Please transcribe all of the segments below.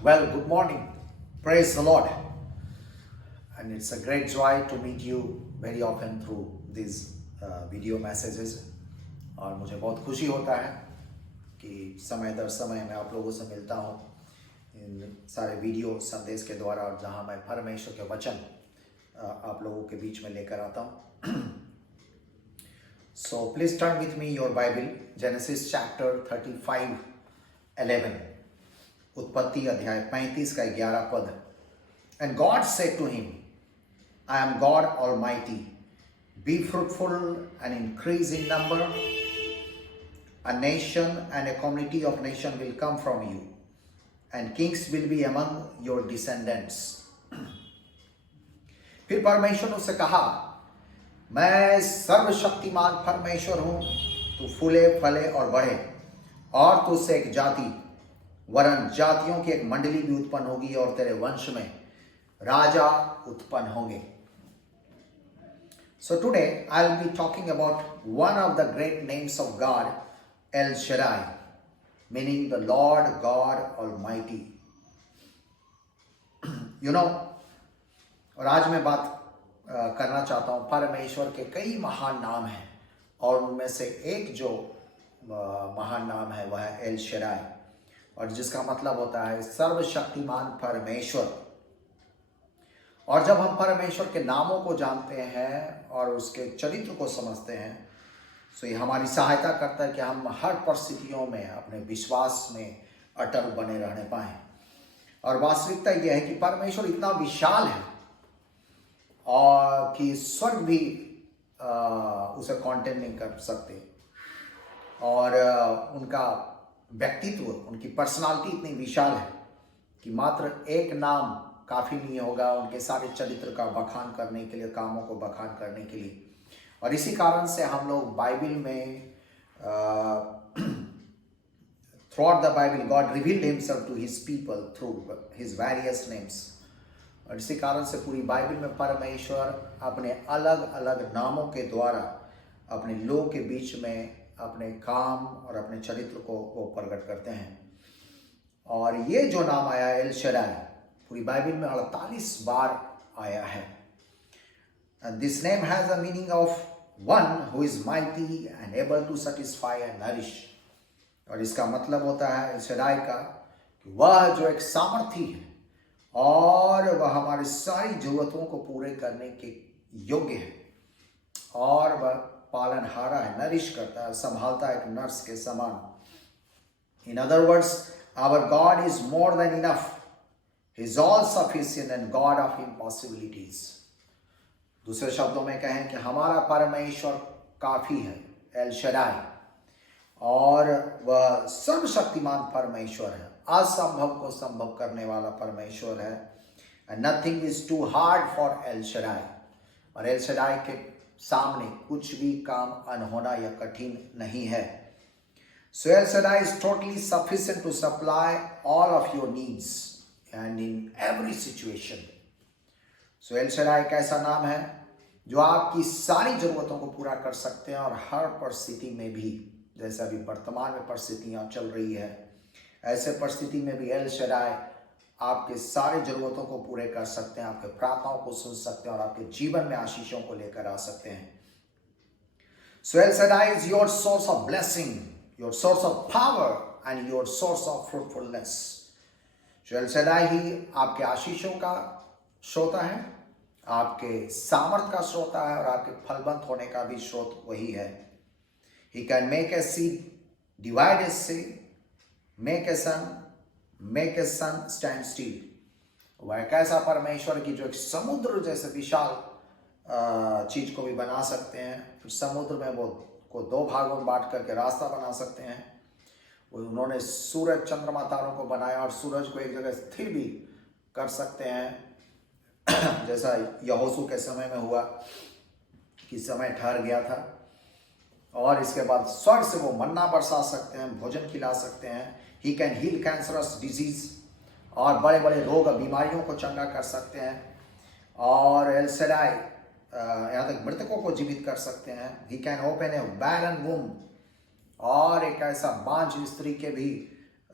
Well, good morning. Praise the Lord. And it's a great joy to meet you very often through these video messages. और मुझे बहुत खुशी होता है कि समय दर समय मैं आप लोगों से मिलता हूँ इन सारे वीडियो संदेश के द्वारा, और जहाँ मैं परमेश्वर के वचन आप लोगों के बीच में लेकर आता हूँ. So please turn with me your Bible, Genesis chapter 35:11. उत्पत्ति अध्याय 35 का 11 पद. And God said to him, I am God Almighty. Be fruitful and increase in number. A nation and a community of nations will come from you, and kings will be among your descendants. फिर परमेश्वर ने उससे कहा, मैं सर्वशक्तिमान परमेश्वर हूं, तू फूले फले और बढ़े, और तुझसे एक जाति वरन जातियों की एक मंडली भी उत्पन्न होगी, और तेरे वंश में राजा उत्पन्न होंगे. So today I'll be talking about one of the great names of God, El Shaddai, meaning the Lord God Almighty. You know, और आज मैं बात करना चाहता हूं परमेश्वर के कई महान नाम हैं, और उनमें से एक जो महान नाम है वह है एल शडाई, और जिसका मतलब होता है सर्वशक्तिमान परमेश्वर. और जब हम परमेश्वर के नामों को जानते हैं और उसके चरित्र को समझते हैं, तो ये हमारी सहायता करता है कि हम हर परिस्थितियों में अपने विश्वास में अटल बने रहने पाएं. और वास्तविकता यह है कि परमेश्वर इतना विशाल है और कि स्वर्ग भी उसे कॉन्टेन नहीं कर सकते, और उनका व्यक्तित्व, उनकी पर्सनालिटी इतनी विशाल है कि मात्र एक नाम काफ़ी नहीं होगा उनके सारे चरित्र का बखान करने के लिए, कामों को बखान करने के लिए. और इसी कारण से हम लोग बाइबल में throughout the Bible God revealed himself to his people through his various names. और इसी कारण से पूरी बाइबल में परमेश्वर अपने अलग अलग नामों के द्वारा अपने लोग के बीच में अपने काम और अपने चरित्र को वो प्रकट करते हैं. और ये जो नाम आया एल शडाई पूरी बाइबल में 48 बार आया है. And this name has a meaning of one who is mighty and able to satisfy and nourish. और इसका मतलब होता है एल शडाई का कि वह जो एक सामर्थी है और वह हमारी सारी जरूरतों को पूरे करने के योग्य है, और वह पालनहारा है, नरिश करता है, संभालता है एक नर्स के समान. In other words, our God is more than enough. He is all sufficient and God of impossibilities. दूसरे शब्दों में कहें कि हमारा परमेश्वर काफी है, एल शडाई, और वह सर्वशक्तिमान परमेश्वर है, असंभव को संभव करने वाला परमेश्वर है. And nothing is too hard for El Shaddai. और एल शडाई के सामने कुछ भी काम अनहोना या कठिन नहीं है. So El Shaddai is totally sufficient to supply all of your needs and in every situation. So El Shaddai एक ऐसा नाम है जो आपकी सारी जरूरतों को पूरा कर सकते हैं, और हर परिस्थिति में भी, जैसे अभी वर्तमान में परिस्थितियां चल रही है, ऐसे परिस्थिति में भी एल शडाई आपके सारे जरूरतों को पूरे कर सकते हैं, आपके प्रार्थनाओं को सुन सकते हैं, और आपके जीवन में आशीषों को लेकर आ सकते हैं. So El Shaddai is your source of blessing, your source of power and your source of fruitfulness. So El Shaddai ही आपके आशीषों का श्रोता है, आपके सामर्थ का श्रोता है, और आपके फलवंत होने का भी स्रोत वही है. He can make a seed, divide a seed, make a sun stand still. वह एक ऐसा परमेश्वर की जो एक समुद्र जैसे विशाल चीज को भी बना सकते हैं, फिर समुद्र में वो को दो भागों में बांट करके रास्ता बना सकते हैं. उन्होंने सूरज, चंद्रमा, तारों को बनाया, और सूरज को एक जगह स्थिर भी कर सकते हैं, जैसा यहोशू के समय में हुआ कि समय ठहर गया था. और इसके बाद स्वर्ग से वो मन्ना बरसा सकते हैं, भोजन खिला सकते हैं. He can heal cancerous disease, और बड़े बड़े रोग और बीमारियों को चंगा कर सकते हैं. और एल शडाई यहाँ तक मृतकों को जीवित कर सकते हैं. ही कैन ओपन ए बैरन वूम, और एक ऐसा बांझ स्त्री के भी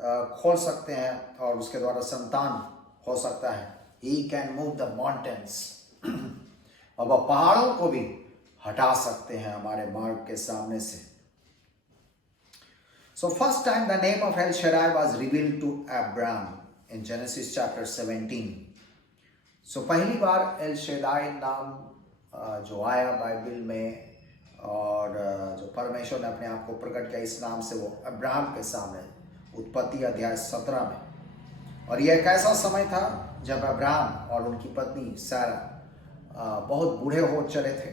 खोल सकते हैं और उसके द्वारा संतान हो सकता है। He can move the mountains और वह पहाड़ों को भी हटा सकते हैं हमारे मार्ग के सामने से। So first time the name of El Shaddai was revealed to Abraham in Genesis chapter 17. So पहली बार एल शेदाई नाम जो आया बाइबल में और जो परमेश्वर ने अपने आप को प्रकट किया इस नाम से, वो अब्राहम के सामने उत्पत्ति अध्याय 17 में। और यह एक ऐसा समय था जब अब्राहम और उनकी पत्नी सारा बहुत बूढ़े हो चले थे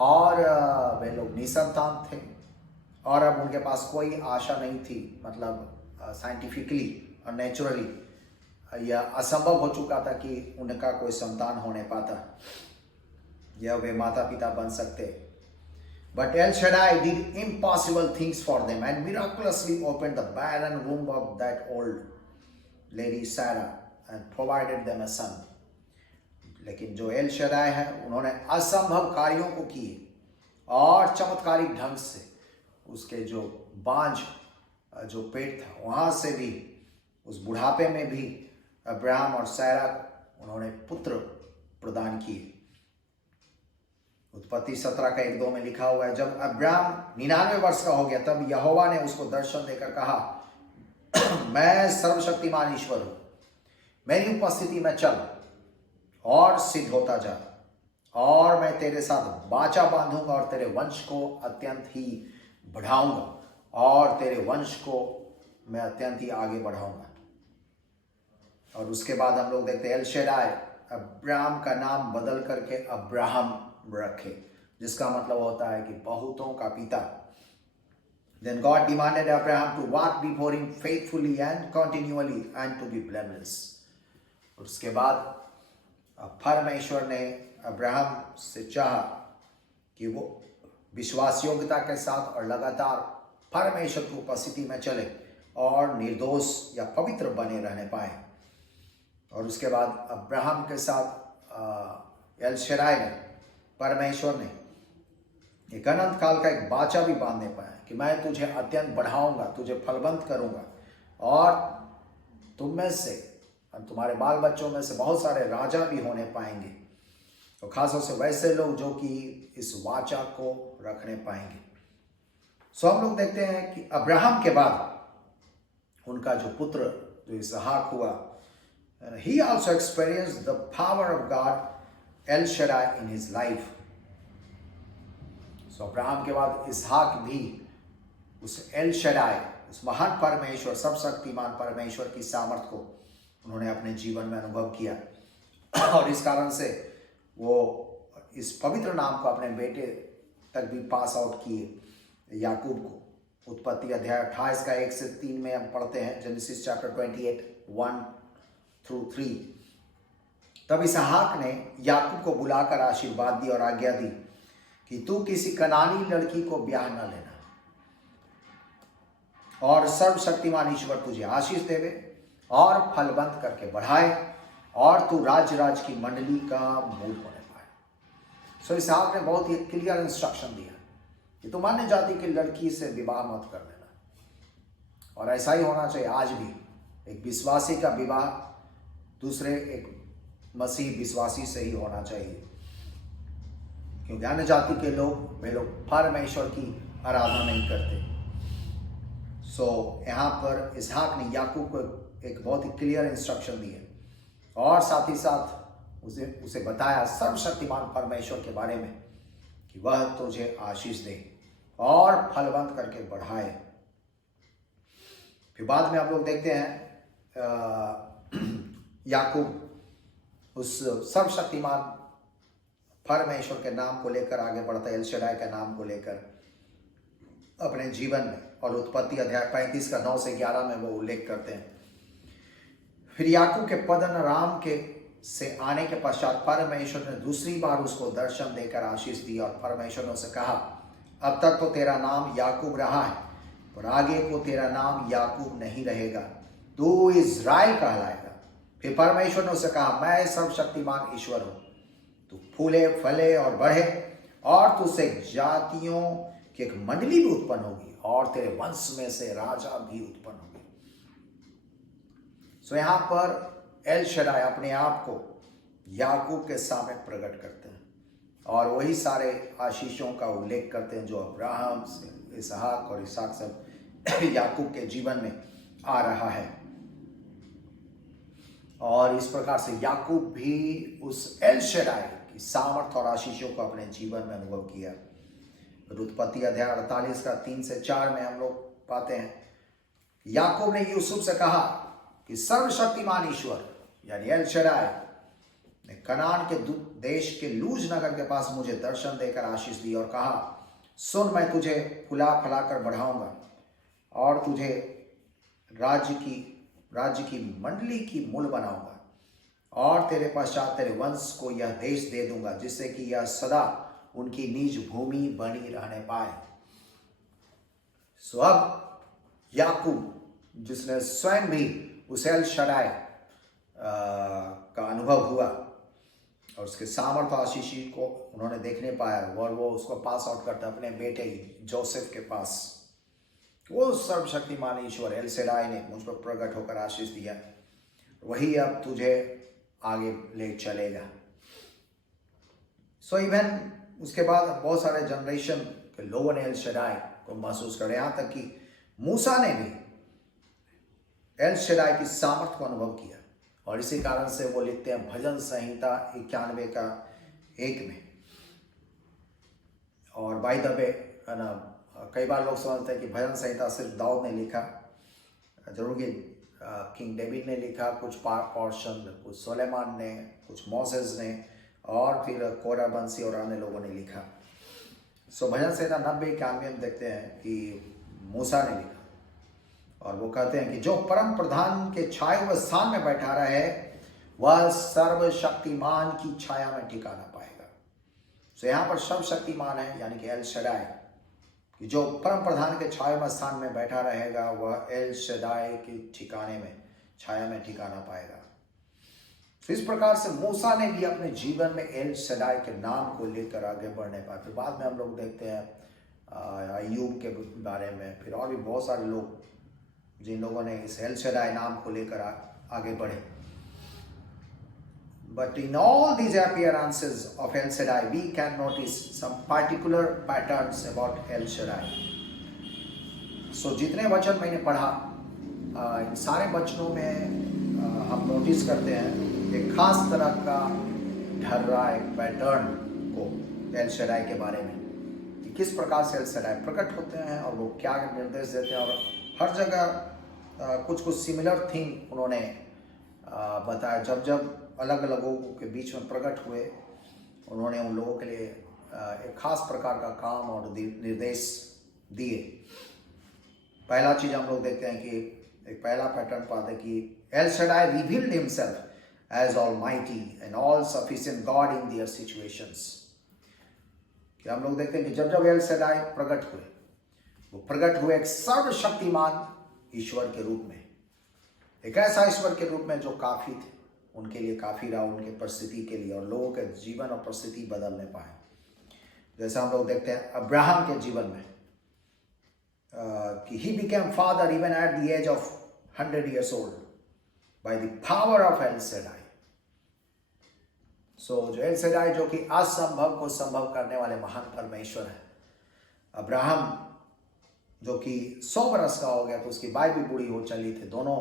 और वे लोग निसंतान थे और अब उनके पास कोई आशा नहीं थी। मतलब साइंटिफिकली और नेचुरली यह असंभव हो चुका था कि उनका कोई संतान होने पाता या वे माता पिता बन सकते। But El Shaddai did impossible things for them and miraculously opened the barren womb of that old lady Sarah and provided them a son. लेकिन जो एल शदाई है उन्होंने असंभव कार्यों को किए और चमत्कारिक ढंग से उसके जो बांझ जो पेट था वहां से भी, उस बुढ़ापे में भी अब्राहम और सारा उन्होंने पुत्र प्रदान किए। उत्पत्ति 17 का 1-2 में लिखा हुआ है, जब अब्राहम 99 वर्ष का हो गया तब यहोवा ने उसको दर्शन देकर कहा, मैं सर्वशक्तिमान ईश्वर हूं, मेरी उपस्थिति में चल और सिद्ध होता जा और मैं तेरे साथ वाचा बांधूंगा और तेरे वंश को अत्यंत ही बढ़ाऊंगा और तेरे वंश को मैं अत्यंत ही आगे बढ़ाऊंगा। और उसके बाद हम लोग देखते हैं एल शेदाई अब्राहम का नाम बदल करके अब्राहम रखे, जिसका मतलब होता है कि बहुतों का पिता। Then God demanded Abraham to walk before him faithfully and continually and to be blameless. उसके बाद परमेश्वर ने अब्राहम से चाहा कि वो विश्वास योग्यता के साथ और लगातार परमेश्वर की उपस्थिति में चले और निर्दोष या पवित्र बने रहने पाए। और उसके बाद अब्राहम के साथ एल शेदाई ने, परमेश्वर ने एक अनंत काल का एक वाचा भी बांधने पाया कि मैं तुझे अत्यंत बढ़ाऊंगा, तुझे फलवंत करूंगा और तुम में से और तुम्हारे बाल बच्चों में से बहुत सारे राजा भी होने पाएंगे, तो खासतौर से वैसे लोग जो कि इस वाचा को रखने पाएंगे। सो हम लोग देखते हैं कि अब्राहम के बाद उनका जो पुत्र जो इसहाक हुआ, he also experienced the power of God El Shaddai in his life. So Abraham के बाद इसहाक भी उस एल शदाई, उस महान परमेश्वर, सर्वशक्तिमान परमेश्वर की सामर्थ को उन्होंने अपने जीवन में अनुभव किया और इस कारण से वो इस पवित्र नाम को अपने बेटे तक भी पास आउट किए, याकूब को। उत्पत्ति अध्याय 28 का 1 से 3 में हम पढ़ते हैं, जेनेसिस चैप्टर 28 1-3। तब इसहाक ने याकूब को बुलाकर आशीर्वाद दी और आज्ञा दी कि तू किसी कनानी लड़की को ब्याह न लेना और सर्वशक्तिमान ईश्वर तुझे आशीष देवे और फलवंत करके बढ़ाए और तू राज की मंडली का मूल होने पाए। सो इसहाक ने बहुत ही क्लियर इंस्ट्रक्शन दिया कि तुम अन्य जाति की लड़की से विवाह मत कर लेना। और ऐसा ही होना चाहिए आज भी, एक विश्वासी का विवाह दूसरे एक मसीह विश्वासी से ही होना चाहिए, क्योंकि अन्य जाति के लोग, वे लोग परमेश्वर की आराधना नहीं करते। सो यहाँ पर इसहाक ने याकूब को एक बहुत ही क्लियर इंस्ट्रक्शन दिए और साथ ही साथ उसे बताया सर्वशक्तिमान परमेश्वर के बारे में कि वह तुझे आशीष दे और फलवंत करके बढ़ाए। फिर बाद में आप लोग देखते हैं याकूब उस सर्वशक्तिमान परमेश्वर के नाम को लेकर आगे बढ़ता है, एल शदाई का नाम को लेकर अपने जीवन में। और उत्पत्ति अध्याय 35 का 9 से 11 में वो उल्लेख करते हैं। फिर याकूब के पद्दन राम के से आने के पश्चात परमेश्वर ने दूसरी बार उसको दर्शन देकर आशीष दी और परमेश्वर ने उसे कहा, अब तक तो तेरा नाम याकूब रहा है, पर आगे को तेरा नाम याकूब नहीं रहेगा, तू इज़राइल कहलाएगा। फिर परमेश्वर ने उसे कहा, मैं सर्वशक्तिमान ईश्वर हूं, तू फूले फले और बढ़े और तुझसे जातियों की एक मंडली भी उत्पन्न होगी और तेरे वंश में से राजा भी उत्पन्न होंगे। सो यहाँ पर एल शदाई अपने आप को याकूब के सामने प्रकट करते हैं और वही सारे आशीषों का उल्लेख करते हैं जो अब्राहम से इसहाक और इसहाक से याकूब के जीवन में आ रहा है। और इस प्रकार से याकूब भी उस एल शदाई की सामर्थ और आशीषों को अपने जीवन में अनुभव किया। उत्पत्ति अध्याय 48 का 3 से 4 में हम लोग पाते हैं, याकूब ने यूसुफ से कहा कि सर्वशक्तिमान ईश्वर यानी एल शदाई ने कनान के देश के लूज नगर के पास मुझे दर्शन देकर आशीष दी और कहा, सुन, मैं तुझे फुला फलाकर बढ़ाऊंगा और तुझे राज्य की मंडली की मूल बनाऊंगा और तेरे पश्चात तेरे वंश को यह देश दे दूंगा जिससे कि यह सदा उनकी निज भूमि बनी रहने पाए। सो अब याकूब जिसने स्वयं भी उस एल शदाई का अनुभव हुआ और उसके सामर्थ आशीषी को उन्होंने देखने पाया और वो उसको पास आउट करता अपने बेटे जोसेफ के पास। वो सर्वशक्तिमान ईश्वर एल शदाई ने मुझ पर प्रकट होकर आशीष दिया, वही अब तुझे आगे ले चलेगा। सो इवन उसके बाद बहुत सारे जनरेशन के लोगों ने एल शदाई को महसूस कर, यहाँ तक कि मूसा ने भी एल शदाई की सामर्थ को अनुभव किया और इसी कारण से वो लिखते हैं भजन संहिता 91 का 1 में। और बाय द वे है ना, कई बार लोग समझते हैं कि भजन संहिता सिर्फ दाऊद ने लिखा, जरूर कि किंग डेविड ने लिखा कुछ पोर्शन, कुछ सुलेमान ने, कुछ मोसेस ने और फिर कोरा बंसी और अन्य लोगों ने लिखा। सो भजन संहिता 90-91 में देखते हैं कि मूसा ने लिखा और वो कहते हैं कि जो परम प्रधान के छाए हुए स्थान में बैठा रहे वह सर्वशक्तिमान की छाया में ठिकाना पाएगा। सो यहाँ पर सर्वशक्तिमान है यानी कि एल शदाई, कि जो परम प्रधान के छाया हुए स्थान में बैठा रहेगा वह एल शदाई के ठिकाने में छाया में ठिकाना पाएगा। तो इस प्रकार से मूसा ने भी अपने जीवन में एल शदाई के नाम को लेकर आगे बढ़ने पाए। फिर बाद में हम लोग देखते हैं अय्यूब के बारे में, फिर और भी बहुत सारे लोग जिन लोगों ने इस एल शदाई नाम को लेकर आगे बढ़े। But in all these appearances of El Shaddai, we can notice some particular patterns about El Shaddai. So जितने वचन मैंने पढ़ा, इन सारे वचनों में हम नोटिस करते हैं एक खास तरह का ढर रहा है पैटर्न को एल शदाई के बारे में, कि किस प्रकार से एल शदाई प्रकट होते हैं और वो क्या निर्देश देते हैं। और हर जगह कुछ सिमिलर थिंग उन्होंने बताया। जब जब अलग अलग लोगों के बीच में प्रकट हुए, उन्होंने उन लोगों के लिए एक खास प्रकार का काम और निर्देश दिए। पहला चीज हम लोग देखते हैं कि एक पहला पैटर्न पाते हैं कि El Shaddai revealed himself as almighty and all sufficient God in their situations. कि हम लोग देखते हैं कि जब जब एल शदाई प्रकट हुए, वो प्रकट हुए एक सर्वशक्तिमान ईश्वर के रूप में, एक ऐसा ईश्वर के रूप में जो काफी थे, उनके लिए काफी रहा, उनके परिस्थिति के लिए और लोगों के जीवन और परिस्थिति बदलने पाए। जैसा हम लोग देखते हैं अब्राहम के जीवन में कि he became father even at the age of 100 years old by the power of El Shaddai. So जो एल शदाई जो कि असंभव को संभव करने वाले महान परमेश्वर है। अब्राहम जो कि 100 बरस का हो गया तो उसकी बाई भी बूढ़ी हो चली थी। दोनों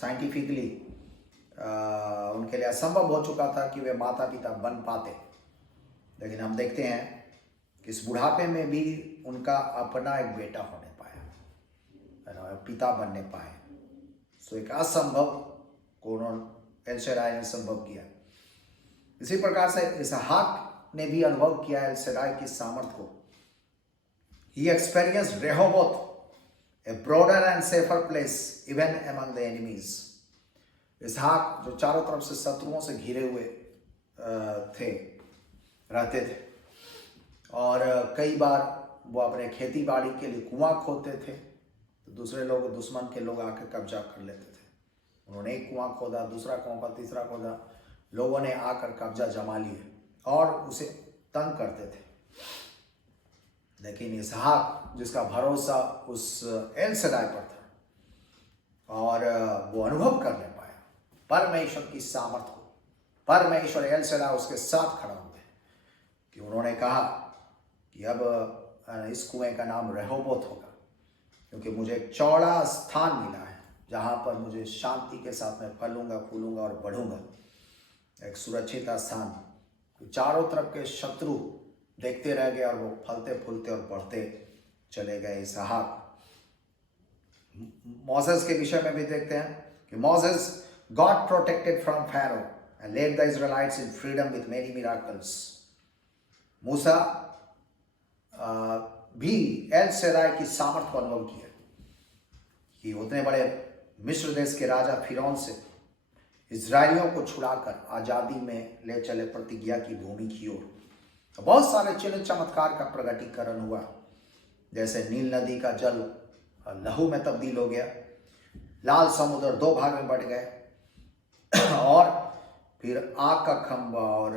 साइंटिफिकली उनके लिए असंभव हो चुका था कि वे माता पिता बन पाते, लेकिन हम देखते हैं कि इस बुढ़ापे में भी उनका अपना एक बेटा होने पाया, पिता बनने पाए। सो एक असंभव को उन्होंने एल शदाई ने संभव किया। इसी प्रकार से इसहाक ने भी अनुभव किया एल शदाई की सामर्थ को। He experienced Rehoboth, a broader and safer place even among the enemies. इसहाक जो चारों तरफ से शत्रुओं से घिरे हुए रहते थे और कई बार वो अपने खेती बाड़ी के लिए कुआं खोदते थे तो दूसरे लोग, दुश्मन के लोग आकर कब्जा कर लेते थे। उन्होंने एक कुआं खोदा, दूसरा खोदा, तीसरा खोदा, लोगों ने आकर कब्जा जमा लिए और उसे तंग करते थे। लेकिन इसहाक जिसका भरोसा उस एल शदाई पर था और वो अनुभव करने पाया परमेश्वर की सामर्थ्य को। परमेश्वर एल शदाई उसके साथ खड़ा हुए कि उन्होंने कहा कि अब इस कुएं का नाम रहोबोत होगा, क्योंकि मुझे एक चौड़ा स्थान मिला है जहाँ पर मुझे शांति के साथ में फलूंगा, फूलूंगा और बढ़ूंगा। एक सुरक्षित स्थान। चारों तरफ के शत्रु देखते रह गए और वो फलते फूलते और बढ़ते चले गए। इसहाक मोसेस के विषय में भी देखते हैं कि Moses God protected from Pharaoh and led the Israelites in freedom with many miracles. मूसा भी एल शदाई की सामर्थ्य को अनुभव किया कि उतने बड़े मिस्र देश के राजा फिरौन से इजरायलियों को छुड़ाकर आजादी में ले चले प्रतिज्ञा की भूमि की ओर। बहुत सारे चिन्ह चमत्कार का प्रगटीकरण हुआ, जैसे नील नदी का जल लहू में तब्दील हो गया, लाल समुद्र 2 भाग में बट गए और फिर आग का खंभा और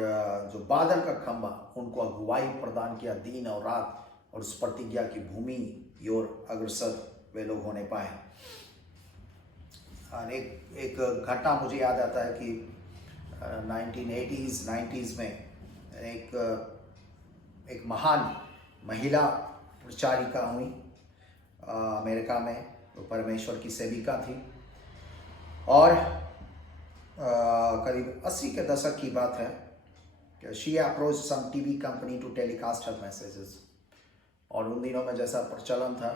जो बादल का खंभा उनको अगुवाई प्रदान किया दिन और रात, और उस प्रतिज्ञा की भूमि की ओर अग्रसर वे लोग होने पाए। और एक घटना मुझे याद आता है कि 1980s 90s में एक महान महिला प्रचारिका हुई अमेरिका में। वो परमेश्वर की सेविका थी और करीब 80 के दशक की बात है कि she approach some TV company to telecast her messages. और उन दिनों में जैसा प्रचलन था,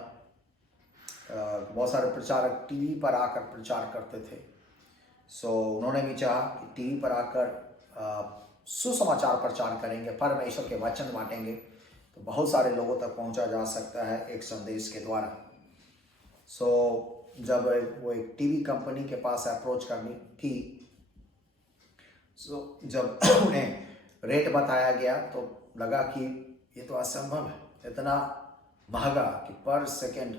बहुत सारे प्रचारक टीवी पर आकर प्रचार करते थे। सो उन्होंने भी चाहा कि टीवी पर आकर सुसमाचार प्रचार करेंगे, परमेश्वर के वचन बांटेंगे, तो बहुत सारे लोगों तक पहुंचा जा सकता है एक संदेश के द्वारा। सो जब वो एक टीवी कंपनी के पास अप्रोच करनी की, सो जब उन्हें रेट बताया गया तो लगा कि ये तो असंभव है, इतना महंगा कि पर सेकंड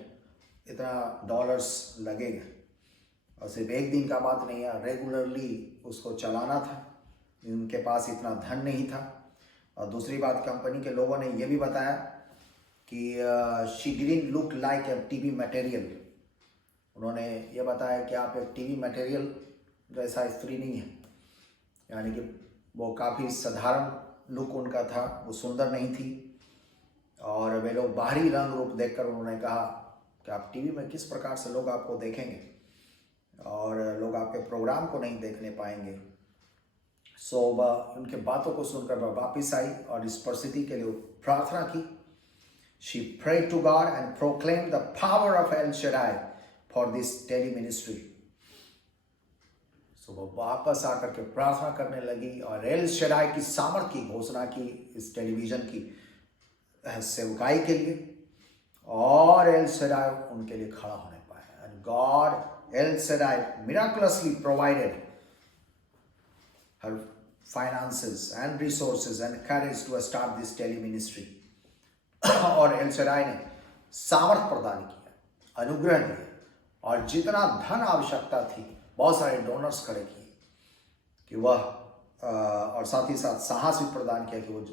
इतना डॉलर्स लगेगा। और सिर्फ एक दिन का बात नहीं है, रेगुलरली उसको चलाना था, उनके पास इतना धन नहीं था। और दूसरी बात, कंपनी के लोगों ने यह भी बताया कि she didn't look like a TV material. उन्होंने ये बताया कि आप एक टीवी मटेरियल जैसा स्त्री नहीं है, यानी कि वो काफ़ी साधारण लुक उनका था, वो सुंदर नहीं थी। और वे लोग बाहरी रंग रूप देखकर उन्होंने कहा कि आप टीवी में किस प्रकार से लोग आपको देखेंगे और लोग आपके प्रोग्राम को नहीं देखने पाएंगे। सो उनके बातों को सुनकर वह वापिस आई और इस परिस्थिति के लिए प्रार्थना की। She prayed to God and proclaimed the power of El Shaddai for this daily ministry. So वो वापस आकर के प्रार्थना करने लगी और एल शदाई की सामर्थ की घोषणा की इस टेलीविजन की सेवकाई के लिए, और एल शदाई उनके लिए खड़ा होने पाया। And God, El Shaddai miraculously provided her finances and resources and courage to start this teleministry. और एल शदाई ने सामर्थ प्रदान किया, अनुग्रह दिया, और जितना धन आवश्यकता थी बहुत सारे डोनर्स खड़े किए कि वह और साथ ही साथ साहस भी प्रदान किया कि वो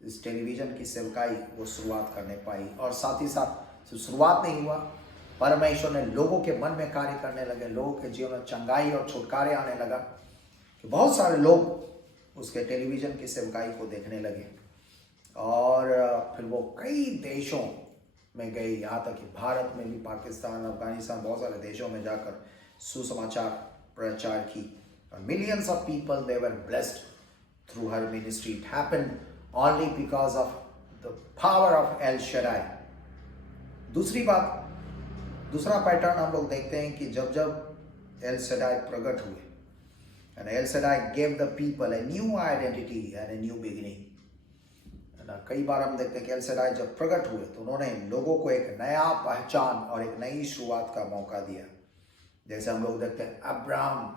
इस टेलीविज़न की सेवकाई वो शुरुआत करने पाई। और साथ ही साथ शुरुआत नहीं हुआ, परमेश्वर ने लोगों के मन में कार्य करने लगे, लोगों के जीवन में चंगाई और छुटकारे आने लगा कि बहुत सारे लोग उसके टेलीविज़न की सेवकाई को देखने लगे। और फिर वो कई देशों में गए, यहाँ तक कि भारत में भी, पाकिस्तान, अफगानिस्तान, बहुत सारे देशों में जाकर सुसमाचार प्रचार की। और millions of people they were blessed through her ministry. It happened only because of the power of L Shaddai. दूसरी बात, दूसरा पैटर्न हम लोग देखते हैं कि जब जब एल शदाई प्रकट हुए, and El Shaddai gave the people a new identity and a new beginning. कई बार हम देखते हैं कि एल शदाई जब प्रकट हुए तो उन्होंने लोगों को एक नया पहचान और एक नई शुरुआत का मौका दिया। जैसे हम लोग देखते हैं अब्राहम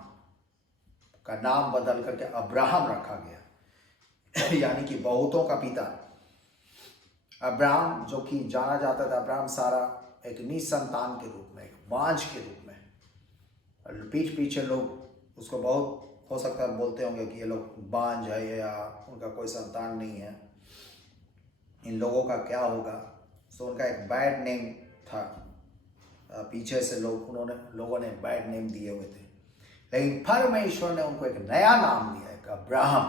का नाम बदल करके अब्राहम रखा गया यानी कि बहुतों का पिता। अब्राहम जो कि जाना जाता था, अब्राहम सारा एक निसंतान के रूप में, एक बांझ के रूप में। पीठ पीछे लोग उसको बहुत हो सकता है बोलते होंगे कि ये लोग बांझ है या उनका कोई संतान नहीं है, इन लोगों का क्या होगा। सो उनका एक बैड नेम था। पीछे से लोगों ने बैड नेम दिए हुए थे, लेकिन परमेश्वर ने उनको एक नया नाम दिया, एक अब्राहम,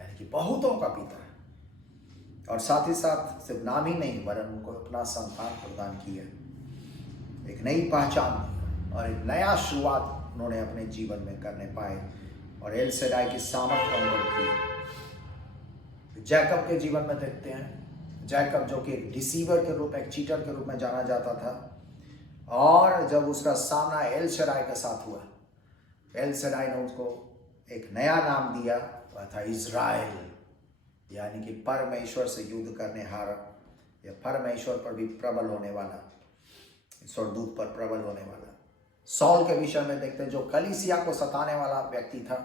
यानी कि बहुतों का पिता है। और साथ ही साथ सिर्फ नाम ही नहीं, वरन उनको अपना संतान प्रदान किया, एक नई पहचान और एक नया शुरुआत उन्होंने अपने जीवन में करने पाए और एल शेदाई की सामर्थ अनुभव की। जैकब के जीवन में देखते हैं, जैकब जो कि एक डिसीवर के रूप में, एक चीटर के रूप में जाना जाता था, और जब उसका सामना एल शेदाई के साथ हुआ, एल शेदाई ने उसको एक नया नाम दिया, वह था इज़राइल, यानी कि परमेश्वर से युद्ध करने हारा, या परमेश्वर पर भी प्रबल होने वाला, स्वर्गदूत पर प्रबल होने वाला। सॉल के विषय में देखते हैं, जो कलीसिया को सताने वाला व्यक्ति था,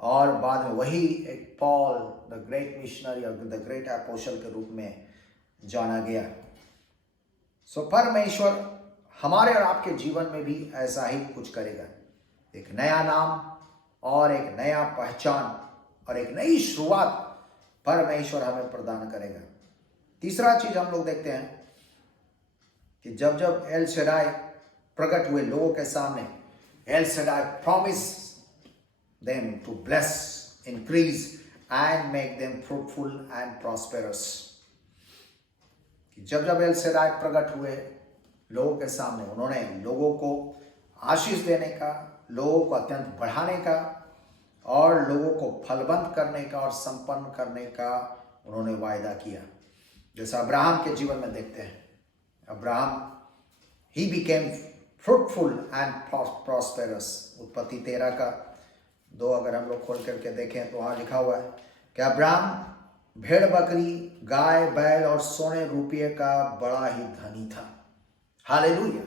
और बाद में वही एक पॉल द ग्रेट मिशनरी और द ग्रेट अपोस्टल के रूप में जाना गया। सो परमेश्वर हमारे और आपके जीवन में भी ऐसा ही कुछ करेगा, एक नया नाम और एक नया पहचान और एक नई शुरुआत परमेश्वर हमें प्रदान करेगा। तीसरा चीज हम लोग देखते हैं कि जब जब एल शेदाई प्रकट हुए लोगों के सामने, El Shaddai promise them to bless, increase and make them fruitful and prosperous. जब जब एल शेदाई प्रकट हुए लोगों के सामने, उन्होंने लोगों को आशीष देने का, लोगों को अत्यंत बढ़ाने का और लोगों को फलवंत करने का और संपन्न करने का उन्होंने वायदा किया। जैसा अब्राहम के जीवन में देखते हैं, Abraham he became fruitful and prosperous. उत्पत्ति 13 का 2 अगर हम लोग खोल करके देखें तो वहां लिखा हुआ है कि अब्राहम भेड़ बकरी, गाय बैल और सोने रुपये का बड़ा ही धनी था। हालेलुया।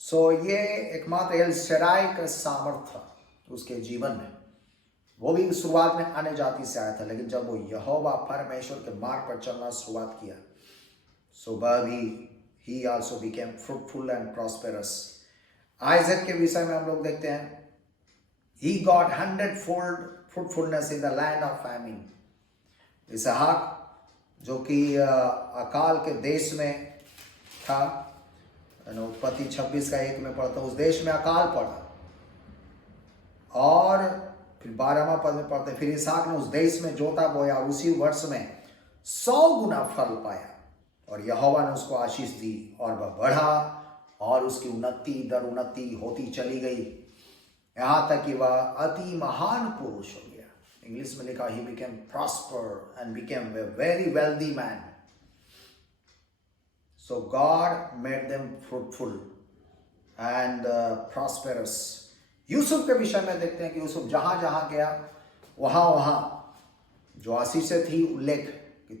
सो ये एकमात्र एल शेदाई का सामर्थ था उसके जीवन में। वो भी शुरुआत में अन्य जाति से आया था, लेकिन जब वो यहोवा परमेश्वर के मार्ग पर चलना शुरुआत किया, सो he also became fruitful and prosperous. Isaac के विषय में हम लोग देखते हैं, he got 100-fold fruitfulness in the land of famine. इसहाक जो कि अकाल के देश में था, उत्पत्ति 26 का 1 में पढ़ता, उस देश में अकाल पड़ा, और फिर 12वां पद में पढ़ते, फिर इसहाक ने उस देश में जोता बोया और उसी वर्ष में 100 गुना फल पाया, और यहोवा ने उसको आशीष दी और वह बढ़ा और उसकी उन्नति होती चली गई, यहां तक कि वह अति महान पुरुष हो गया। इंग्लिश में लिखा, he became prosper and became a very wealthy man. So God made them fruitful and prosperous. Yusuf के विषय में देखते हैं कि यूसुफ जहां जहां गया वहां जो आशीषें थी, उल्लेख कि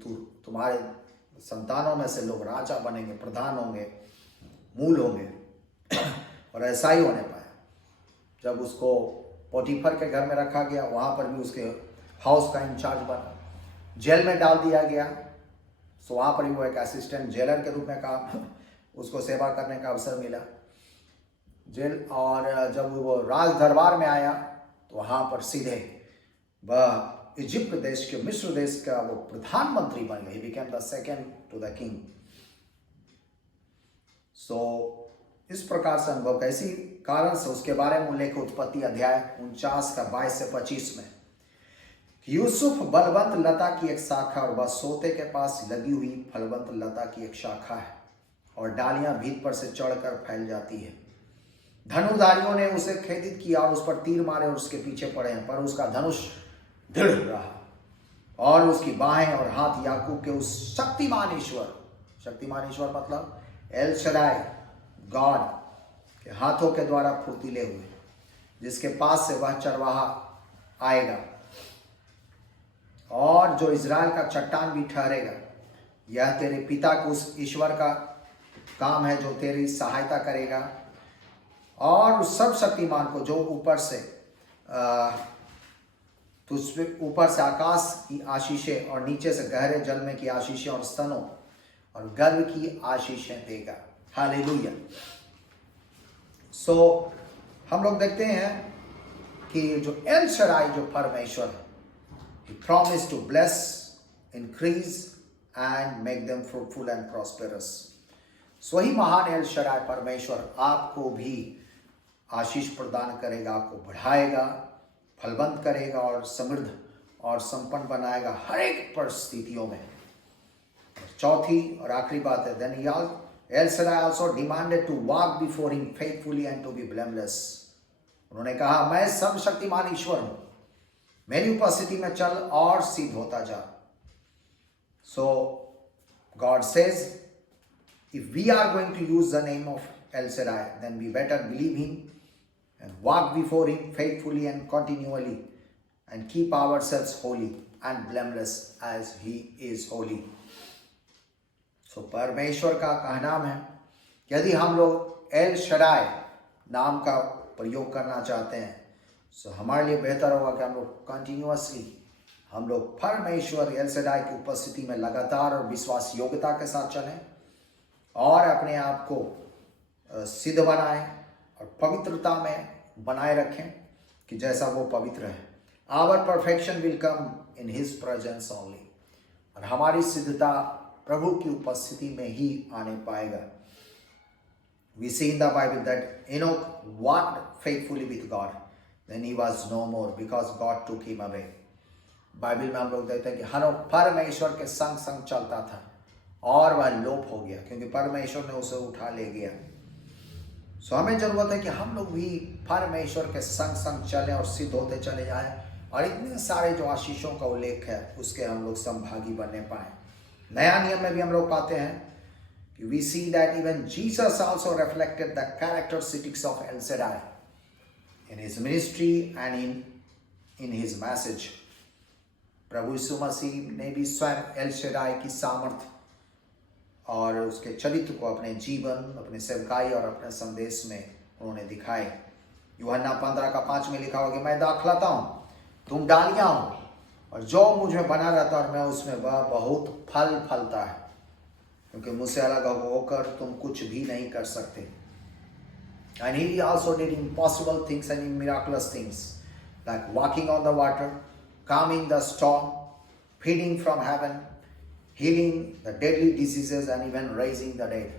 तुम्हारे संतानों में से लोग राजा बनेंगे, प्रधान होंगे, मूल होंगे, और ऐसा ही होने पाया। जब उसको पोटीफर के घर में रखा गया, वहां पर भी उसके हाउस का इंचार्ज बना, जेल में डाल दिया गया, सो वहां पर भी वो एक असिस्टेंट जेलर के रूप में काम, उसको सेवा करने का अवसर मिला जेल। और जब वो राज दरबार में आया तो वहां पर सीधे वह इजिप्ट देश के, मिस्र देश का वो प्रधानमंत्री बन गए। He became the second to the king. So इस प्रकार से अनुभव का, इसी कारण से उसके बारे में उल्लेख उत्पत्ति अध्याय 49 का 22 से 25 में, यूसुफ बलवंत लता की एक शाखा और वह सोते के पास लगी हुई फलवंत लता की एक शाखा है, और डालियां भीत पर से चढ़कर फैल जाती है। धनुर्धारियों ने उसे खेदित किया और उस पर तीर मारे और उसके पीछे पड़े हैं, पर उसका धनुष दृढ़ रहा और उसकी बाहें और हाथ याकूब के उस शक्तिमान ईश्वर मतलब एल शेदाई गॉड के हाथों के द्वारा फुर्तीले हुए, जिसके पास से वह चरवाहा आएगा और जो इज़राइल का चट्टान भी ठहरेगा। यह तेरे पिता के उस ईश्वर का काम है जो तेरी सहायता करेगा, और उस सब शक्तिमान को जो ऊपर से ऊपर से आकाश की आशीषें और नीचे से गहरे जल में की आशीषें और स्तनों और गर्भ की आशीषें देगा। हालेलुया। सो हम लोग देखते हैं कि जो एल शेदाई जो परमेश्वर है, he promised to bless, increase and make them fruitful and prosperous. सो ही महान एल शडाय परमेश्वर आपको भी आशीष प्रदान करेगा, आपको बढ़ाएगा, फलवंत करेगा और समृद्ध और संपन्न बनाएगा हर एक परिस्थितियों में। चौथी और आखिरी बात है, then El Shaddai also demanded to walk before him faithfully and to be blameless. उन्होंने कहा मैं सर्वशक्तिमान ईश्वर हूं, मेरी उपस्थिति में चल और सिद्ध होता जा। So God says if we are going to use the name of El Shaddai, then we better believe him and walk before him faithfully and continually and keep ourselves holy and blameless as he is holy. So परमेश्वर का कहना है यदि हम लोग L शडाय नाम का प्रयोग करना चाहते हैं तो हमारे लिए बेहतर होगा कि हम लोग कंटिन्यूअसली हम लोग परमेश्वर एल शडाय की उपस्थिति में लगातार और विश्वास योग्यता के साथ चलें और अपने आप को सिद्ध बनाएं और पवित्रता में बनाए रखें कि जैसा वो पवित्र है। Our perfection will come in his presence only, और हमारी सिद्धता प्रभु की उपस्थिति में ही आने पाएगा। We see in the Bible that Enoch walked faithfully with God, then he was no more because God took him away. Bible में हम लोग देखते हैं कि हनोक परमेश्वर के संग संग चलता था और वह लोप हो गया क्योंकि परमेश्वर ने उसे उठा ले गया। सो हमें जरूरत है कि हम लोग भी परमेश्वर के संग संग चलें और सिद्ध होते चले जाएं और इतने सारे जो आशीषों का उल्लेख है उसके हम लोग संभागी बनने पाए। नया नियम में भी हम लोग पाते हैं कि we see that even Jesus also reflected the characteristics of El Shaddai in his ministry and in his message. प्रभु यीशु मसीह ने भी स्वयं एल शडाय की सामर्थ्य और उसके चरित्र को अपने जीवन, अपने सेवकाई और अपने संदेश में उन्होंने दिखाए। यूहन्ना 15:5 में लिखा हुआ कि मैं दाखलता हूँ, तुम डालियाँ हो, और जो मुझ में बना रहता और मैं उसमें वह बहुत फल फलता है, क्योंकि मुझसे अलग होकर तुम कुछ भी नहीं कर सकते। And he also did impossible things and miraculous things like walking on the water, calming the storm, feeding from heaven, healing the deadly diseases and even raising the dead.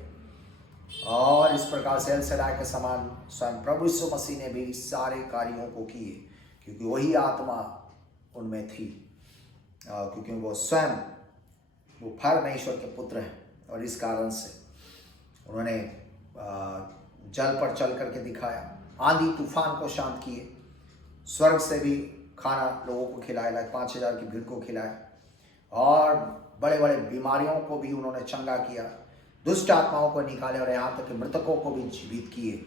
और इस प्रकार से एल शडाय के समान स्वयं प्रभु यीशु मसीह ने भी सारे कार्यों को किए क्योंकि वही आत्मा उनमें थी, क्योंकि वो स्वयं वो परमेश्वर के पुत्र हैं और इस कारण से उन्होंने जल पर चल करके दिखाया, आंधी तूफान को शांत किए, स्वर्ग से भी खाना लोगों को खिलाया, 5,000 की भीड़ को खिलाया, और बड़े बड़े बीमारियों को भी उन्होंने चंगा किया, दुष्ट आत्माओं को निकाले और यहाँ तक कि मृतकों को भी जीवित किए।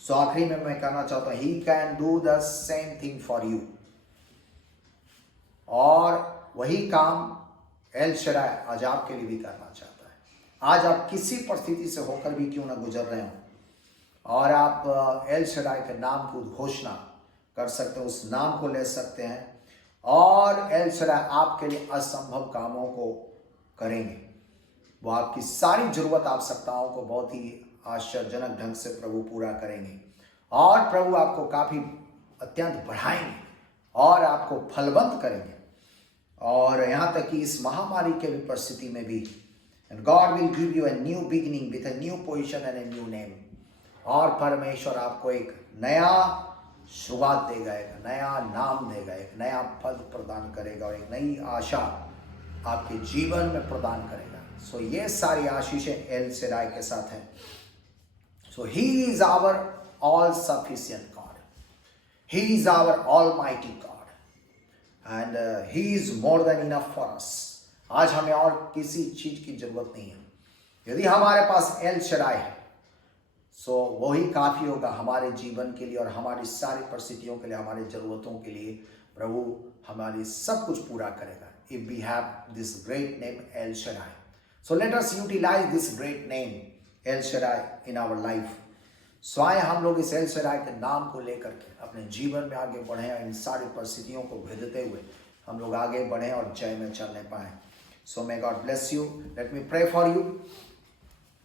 सो आखिरी में मैं कहना चाहता हूँ, he can do the same thing for you. और वही काम एल शडाय आज आपके लिए भी करना चाहता है। आज आप किसी परिस्थिति से होकर भी क्यों ना गुजर रहे हो और आप एल शडाय के नाम की उद्घोषणा कर सकते हो, उस नाम को ले सकते हैं और एल शडाय आपके लिए असंभव कामों को करेंगे। वो आपकी सारी जरूरत आवश्यकताओं को बहुत ही आश्चर्यजनक ढंग से प्रभु पूरा करेंगे और प्रभु आपको काफी अत्यंत बढ़ाएंगे और आपको फलवंत करेंगे। और यहाँ तक कि इस महामारी के भी परिस्थिति में भी and God will give you a new beginning with a new position and a new name। और परमेश्वर आपको एक नया शुरुआत देगा, एक नया नाम देगा, एक नया पद प्रदान करेगा और एक नई आशा आपके जीवन में प्रदान करेगा। सो ये सारी आशीषें एल शडाय के साथ हैं। So he is our all sufficient God, he is our almighty God and he is more than enough for us. आज हमें और किसी चीज की जरूरत नहीं है। यदि हमारे पास एल शडाय है सो वही काफी होगा हमारे जीवन के लिए और हमारी सारी परिस्थितियों के लिए, हमारी जरूरतों के लिए। प्रभु हमारी सब कुछ पूरा करेगा if we have this great name El Shaddai। So let us utilize this great name El Shaddai in our life। सो आए हम लोग इस एल शडाय के नाम को लेकर के अपने जीवन में आगे बढ़े और इन सारी परिस्थितियों को भेदते हुए हम लोग आगे बढ़े और जय में चलने पाए। So may God bless you. Let me pray for you.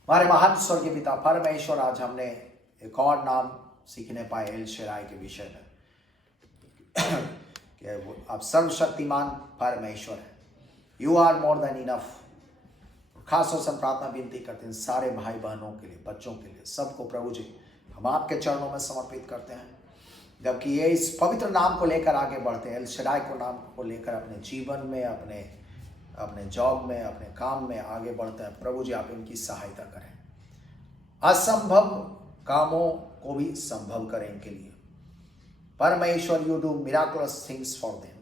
हमारे महान स्वर्गीय पिता परमेश्वर, आज हमने एक और नाम सीखने पाए एल शडाय के विषय में कि वो आप सर्वशक्तिमान परमेश्वर है। You are more than enough. खास तौर से हम प्रार्थना विनती करते हैं सारे भाई बहनों के लिए, बच्चों के लिए, सबको प्रभु जी हम आपके चरणों में समर्पित करते हैं। जबकि ये इस पवित्र नाम को लेकर आगे बढ़ते हैं, एल शदाई को नाम को लेकर अपने जीवन में, अपने जॉब में, अपने काम में आगे बढ़ते हैं। प्रभु जी आप इनकी सहायता करें, असंभव कामों को भी संभव करें इनके लिए। परमेश्वर you do miraculous things for them,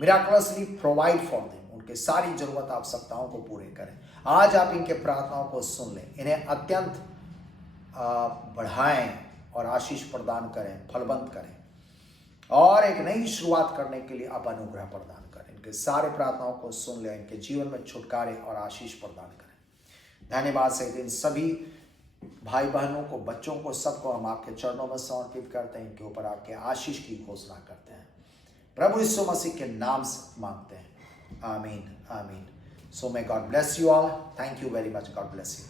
miraculously provide for them. उनके सारी जरूरत आवश्यकताओं को पूरे करें। आज आप इनके प्रार्थनाओं को सुन लें, इन्हें अत्यंत बढ़ाएं और आशीष प्रदान करें, फलवंत करें और एक नई शुरुआत करने के लिए आप अनुग्रह प्रदान करें। इनके सारे प्रार्थनाओं को सुन लें, इनके जीवन में छुटकारे और आशीष प्रदान करें। धन्यवाद सहित इन सभी भाई बहनों को, बच्चों को, सबको हम आपके चरणों में समर्पित करते हैं। इनके ऊपर आपके आशीष की घोषणा करते हैं। प्रभु यीशु मसीह के नाम से मांगते हैं, आमीन आमीन। So may God bless you all. Thank you very much. God bless you.